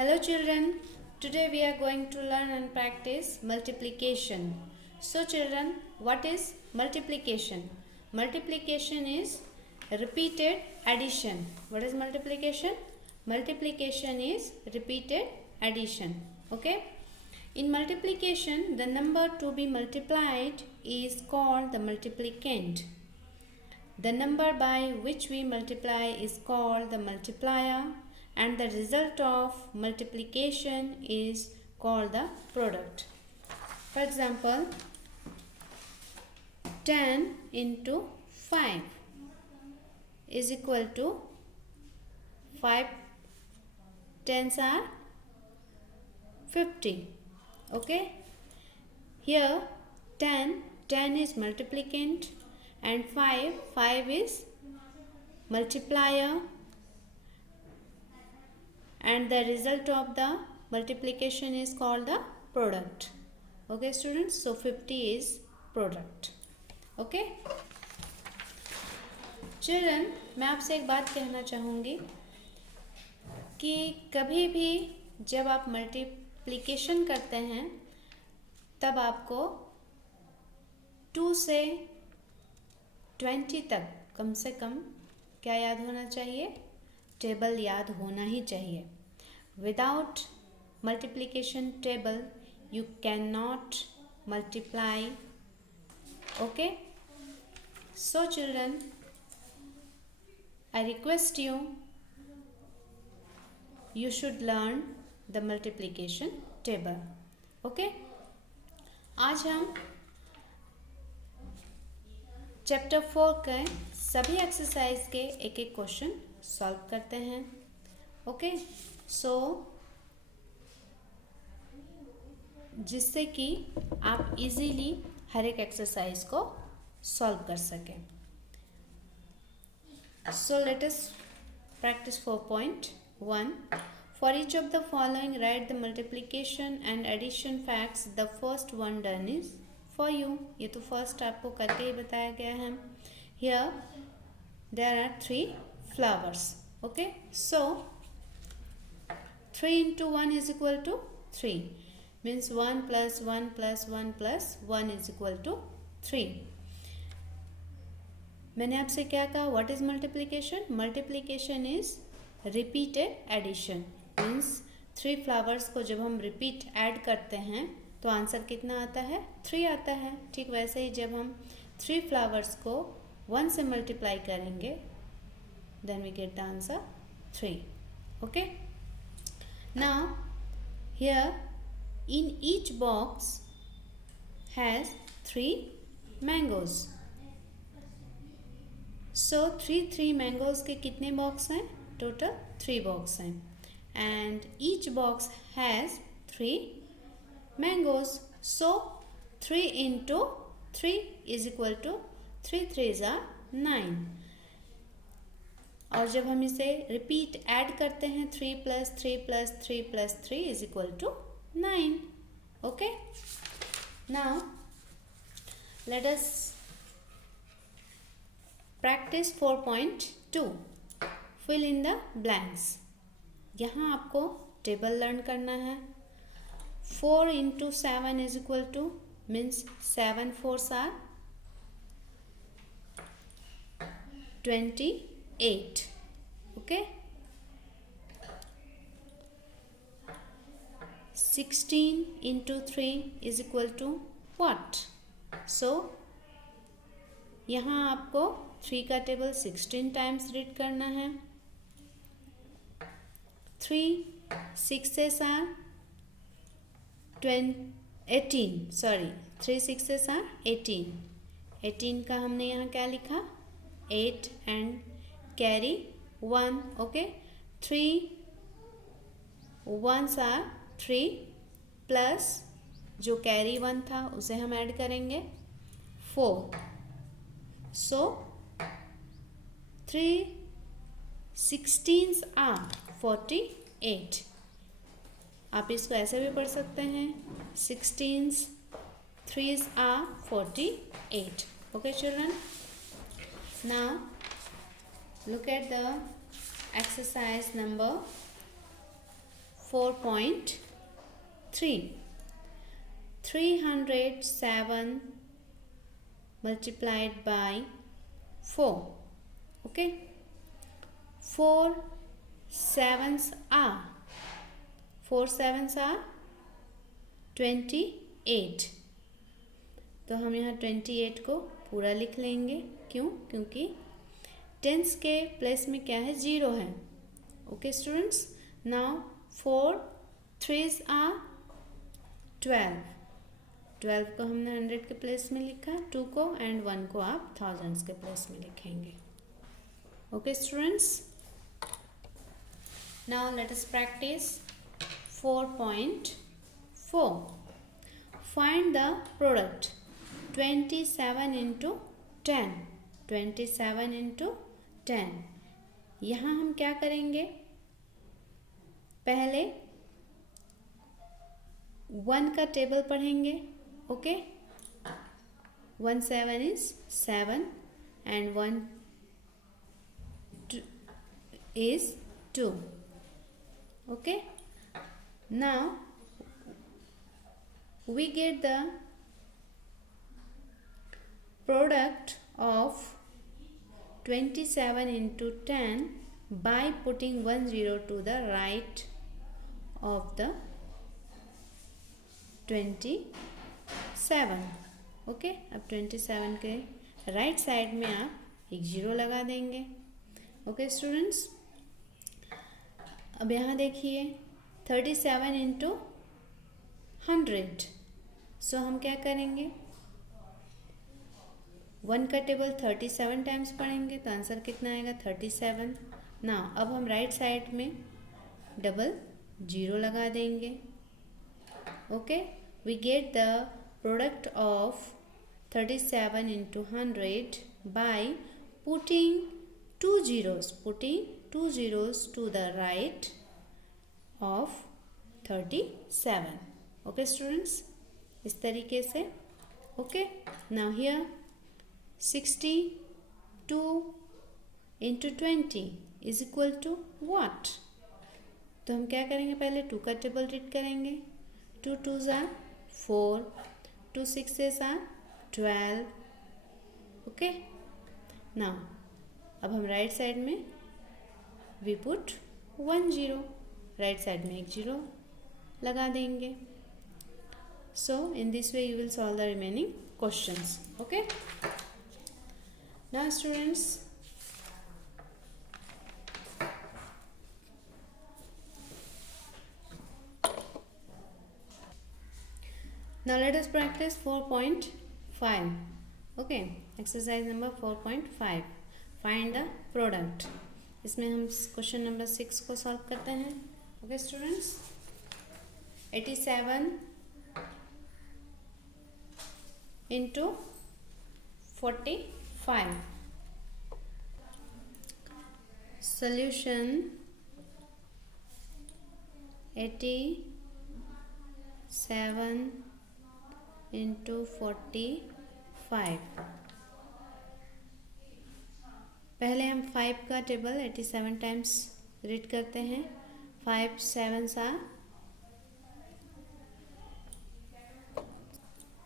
Hello children, today we are going to learn and practice multiplication. So children, what is multiplication? Multiplication is repeated addition. What is multiplication? Multiplication is repeated addition. Okay? In multiplication, the number to be multiplied is called the multiplicand. The number by which we multiply is called the multiplier, and the result of multiplication is called the product. For example, 10 into 5 is equal to 5 tens are 50. Okay, here 10 is multiplicand and 5 is multiplier, and the result of the multiplication is called the product. Okay students, so 50 is product. Okay children, मैं आपसे एक बात कहना चाहूँगी कि कभी भी जब आप मल्टीप्लिकेशन करते हैं तब आपको 2 से 20 तक कम से कम क्या याद होना चाहिए? टेबल याद होना ही चाहिए. Without multiplication table you can not multiply. Okay, so children, I request you should learn the multiplication table. Okay, आज हम चैप्टर 4 के सभी एक्सरसाइज के एक एक क्वेश्चन सॉल्व करते हैं. ओके, सो जिससे कि आप इजीली हर एक एक्सरसाइज को सॉल्व कर सकें. So let us practice 4.1. For each of the following, write the multiplication and addition facts. The first one done is for you. ये तो फर्स्ट आपको करके ही बताया गया है. Here there are 3 flowers. Okay, so 3 into 1 is equal to 3, means 1 plus 1 plus 1 plus 1 is equal to 3. मैंने आपसे क्या कहा? What is multiplication? Multiplication is repeated addition. Means 3 flowers को जब हम रिपीट ऐड करते हैं तो आंसर कितना आता है? 3 आता है. ठीक वैसे ही जब हम 3 फ्लावर्स को 1 से मल्टीप्लाई करेंगे then we get the answer 3. Okay, now here in each box has 3 mangoes. So 3 mangoes के कितने बॉक्स हैं? टोटल 3 बॉक्स हैं. And each box has 3 mangoes. So 3 into 3 is equal to 3 3s are 9. और जब हम इसे repeat add करते हैं 3 plus 3 plus 3 plus 3 is equal to 9. Okay, now let us practice 4.2. Fill in the blanks. यहाँ आपको table learn करना है. 4 into 7 is equal to, means 7 4s are 28. Okay, 16 into 3 is equal to what? So यहाँ आपको 3 का table 16 times read करना है. 3 6s are 18. Sorry, 3 6s are 18. 18 का हमने यहाँ क्या लिखा? 8 and carry 1. Okay, 3 1s are 3 plus जो कैरी 1 था उसे हम ऐड करेंगे 4. सो 3 16s are 48. आप इसको ऐसे भी पढ़ सकते हैं 16s 3s are 48. Okay children, now look at the exercise number 4.3. 307 multiplied by 4. Okay. 4 sevens are 28. तो हम यहाँ 28 को पूरा लिख लेंगे. क्यों? क्योंकि टेंस के प्लेस में क्या है? 0 है. Okay students. Now 4 3s are 12. 12 को हमने 100 के प्लेस में लिखा, 2 को एंड 1 को आप थाउजेंड्स के प्लेस में लिखेंगे. Okay students. Now let us practice 4.4. Find the product 27 into 10. 27 into 10. यहाँ हम क्या करेंगे? पहले 1 का टेबल पढ़ेंगे. Okay. 1 7 is 7 and 1 is 2. Okay. Now we get the product of 27 into 10 by putting 1 0 to the right of the 27. Okay. अब 27 के right side में आप एक 0 लगा देंगे. Okay students. अब यहाँ देखिए 37 इंटू 100. सो हम क्या करेंगे? 1 का टेबल 37 टाइम्स पढ़ेंगे तो आंसर कितना आएगा? 37. ना अब हम राइट साइड में डबल 0 लगा देंगे. Okay. We get the product of 37 into 100 by putting 2 zeros. Putting 2 zeros to the right of 37. Okay students. इस तरीके से. Okay. Now here 62 into 20 is equal to what? तो हम क्या करेंगे? पहले 2 का टेबल रीड करेंगे. 2 2s are 4. 2 6s are 12. Okay. Now अब हम राइट साइड में वी पुट 1 0. राइट साइड में एक 0 लगा देंगे. So in this way you will solve the remaining questions. Okay. Now students, now let us practice 4.5. okay, exercise number 4.5. Find the product. इसमें हम question number 6 को solve करते हैं. Okay students. 87 into 45. Solution 87 into 45. पहले हम 5 का table 87 times read करते हैं. 5 7s are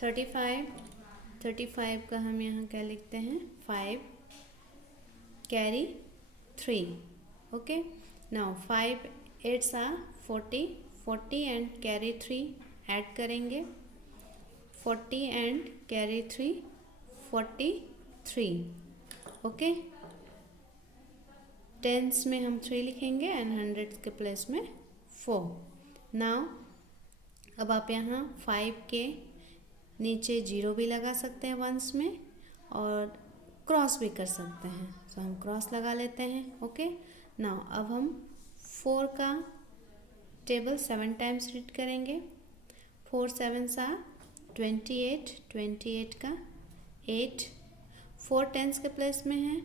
35. 35 का हम यहाँ क्या लिखते हैं? 5 carry 3. Okay. Now 5 8s are 40. 40 and carry 3 add करेंगे. 40 एंड कैरी 3 43. ओके. टेंस में हम 3 लिखेंगे एंड 100 के प्लेस में 4. नाउ अब आप यहाँ 5 के नीचे 0 भी लगा सकते हैं वंस में और क्रॉस भी कर सकते हैं. तो हम क्रॉस लगा लेते हैं. ओके. नाउ अब हम 4 का टेबल 7 टाइम्स रीड करेंगे. 4 7s are 28. 28 का 8. 4 टेंस के प्लेस में है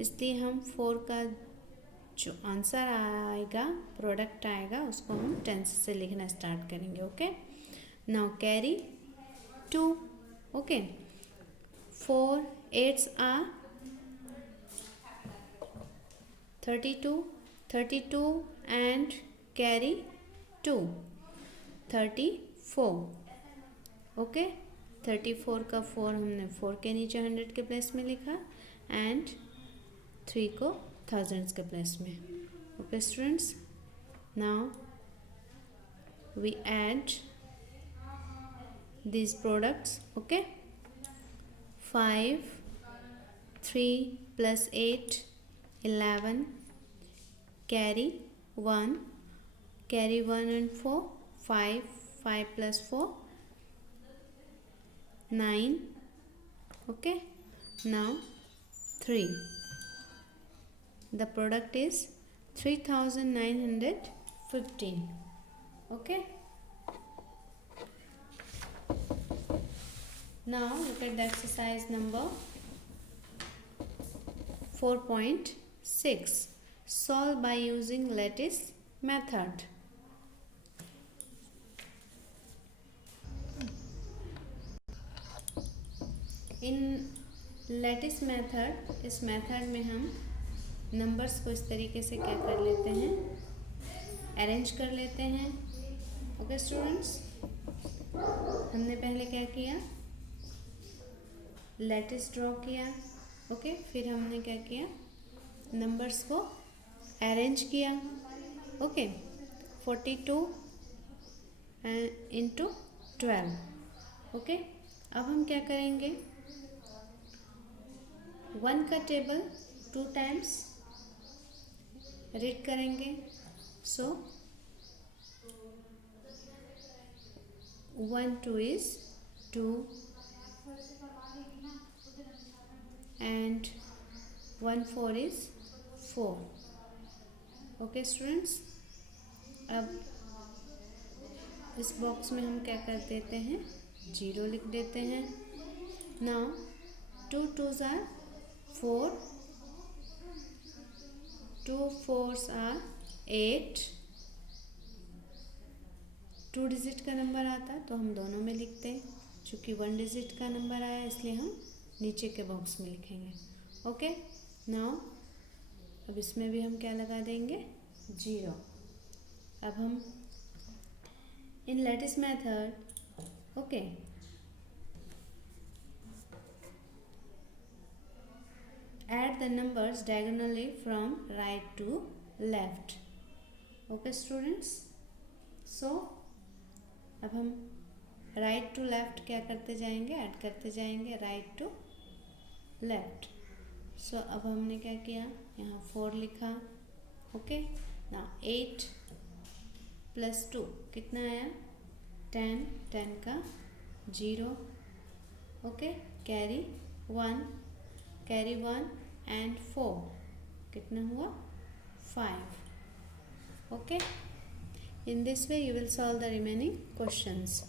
इसलिए हम 4 का जो आंसर आएगा, प्रोडक्ट आएगा, उसको हम टेंस से लिखना स्टार्ट करेंगे. Okay. Now carry 2. Okay. 4 8s are 32. 32 and carry 2, 34. Okay, 34 का 4 हमने 4 के नीचे 100 के प्लेस में लिखा एंड 3 को थाउजेंड्स के प्लेस में. Okay students, now we add these products. Okay, 5, 3 plus 8, 11, carry 1, carry 1 and 4, 5, 5 plus 4, 9. Okay, now 3. The product is 3915. Okay, now look at the exercise number 4.6. Solve by using lattice method. In lattice method, इस method में हम numbers को इस तरीके से क्या कर लेते हैं, अरेंज कर लेते हैं. ओके स्टूडेंट्स, हमने पहले क्या किया, लैटिस ड्रॉ किया. ओके, फिर हमने क्या किया, नंबर्स को अरेंज किया. Okay, 42 into 12. ओके, अब हम क्या करेंगे, 1 का टेबल 2 टाइम्स रीड करेंगे. सो 1 2 is 2 and 1 4 is 4. Okay students, अब इस बॉक्स में हम क्या कर देते हैं, 0 लिख देते हैं. Now 2 2s are 4, 2 4s are 8. 2 digit का नंबर आता तो हम दोनों में लिखते हैं, चूँकि 1 डिजिट का नंबर आया इसलिए हम नीचे के बॉक्स में लिखेंगे. ओके, नाउ अब इसमें भी हम क्या लगा देंगे, 0. अब हम in lattice method, okay, add the numbers diagonally from right to left. Okay students, so अब हम right to left क्या करते जाएंगे, ऐड करते जाएंगे right to left. so अब हमने क्या किया, यहाँ 4 लिखा. ओके, now 8 plus 2 कितना आया, 10. 10 का 0. ओके, कैरी 1 and 4 कितना हुआ, 5. Okay, in this way you will solve the remaining questions.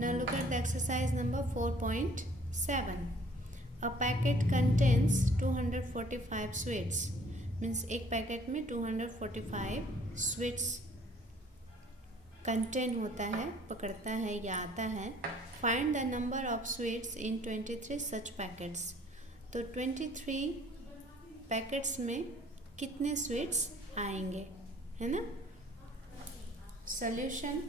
Now look at the exercise number 4.7. A packet contains 245 sweets. Means एक पैकेट में 245 स्वीट्स कंटेन होता है, पकड़ता है या आता है. Find the number of sweets in 23 such packets. तो 23 पैकेट्स में कितने स्वीट्स आएंगे, है ना. Solution,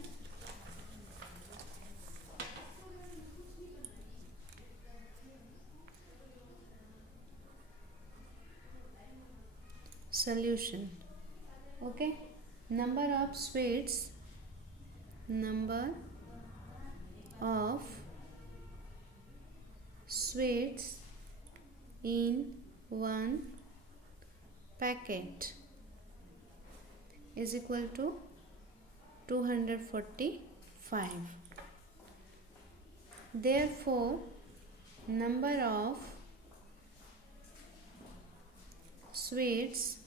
solution. Okay, number of sweets in one packet is equal to 245. Therefore, number of sweets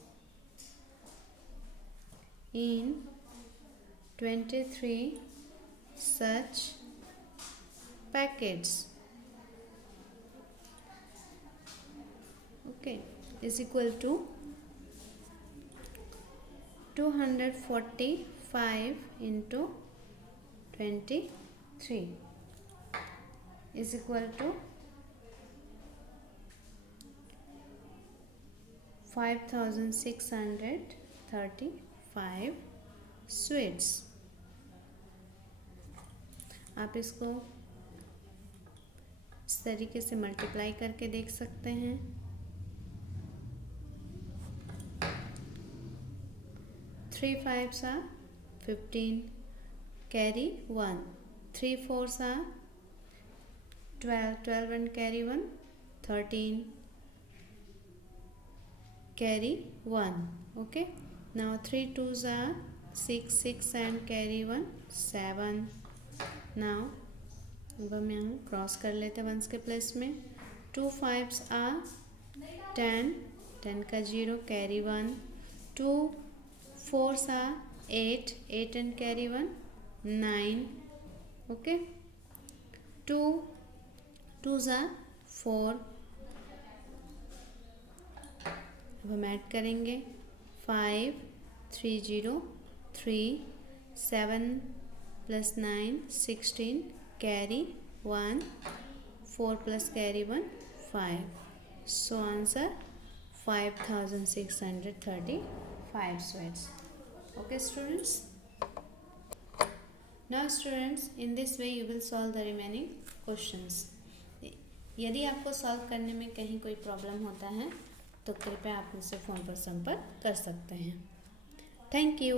in 23 such packets, okay, is equal to 245 into 23 is equal to 5635 sweets. आप इसको इस तरीके से मल्टीप्लाई करके देख सकते हैं। 3 5s are 15, carry 1. 3 4s are 12, 12 and carry 1, 13, carry 1. Okay, now 3 2s are 6, 6 and carry 1, 7. now अब हम यहाँ क्रॉस कर लेते हैं वंस के प्लेस में। 2 5s are 10, 10 का 0 carry 1. 2 4s are 8, 8 and carry 1, 9. okay, 2 2s are 4. अब हम ऐड करेंगे 5 3 0 3, 7 plus 9 16, carry 1, 4 plus carry 1 5. So answer 5635 sweats. Okay students. Now students, in this way you will solve the remaining questions. यदि आपको solve करने में कहीं कोई प्रॉब्लम होता है तो कृपया आप मुझसे फ़ोन पर संपर्क कर सकते हैं। Thank you.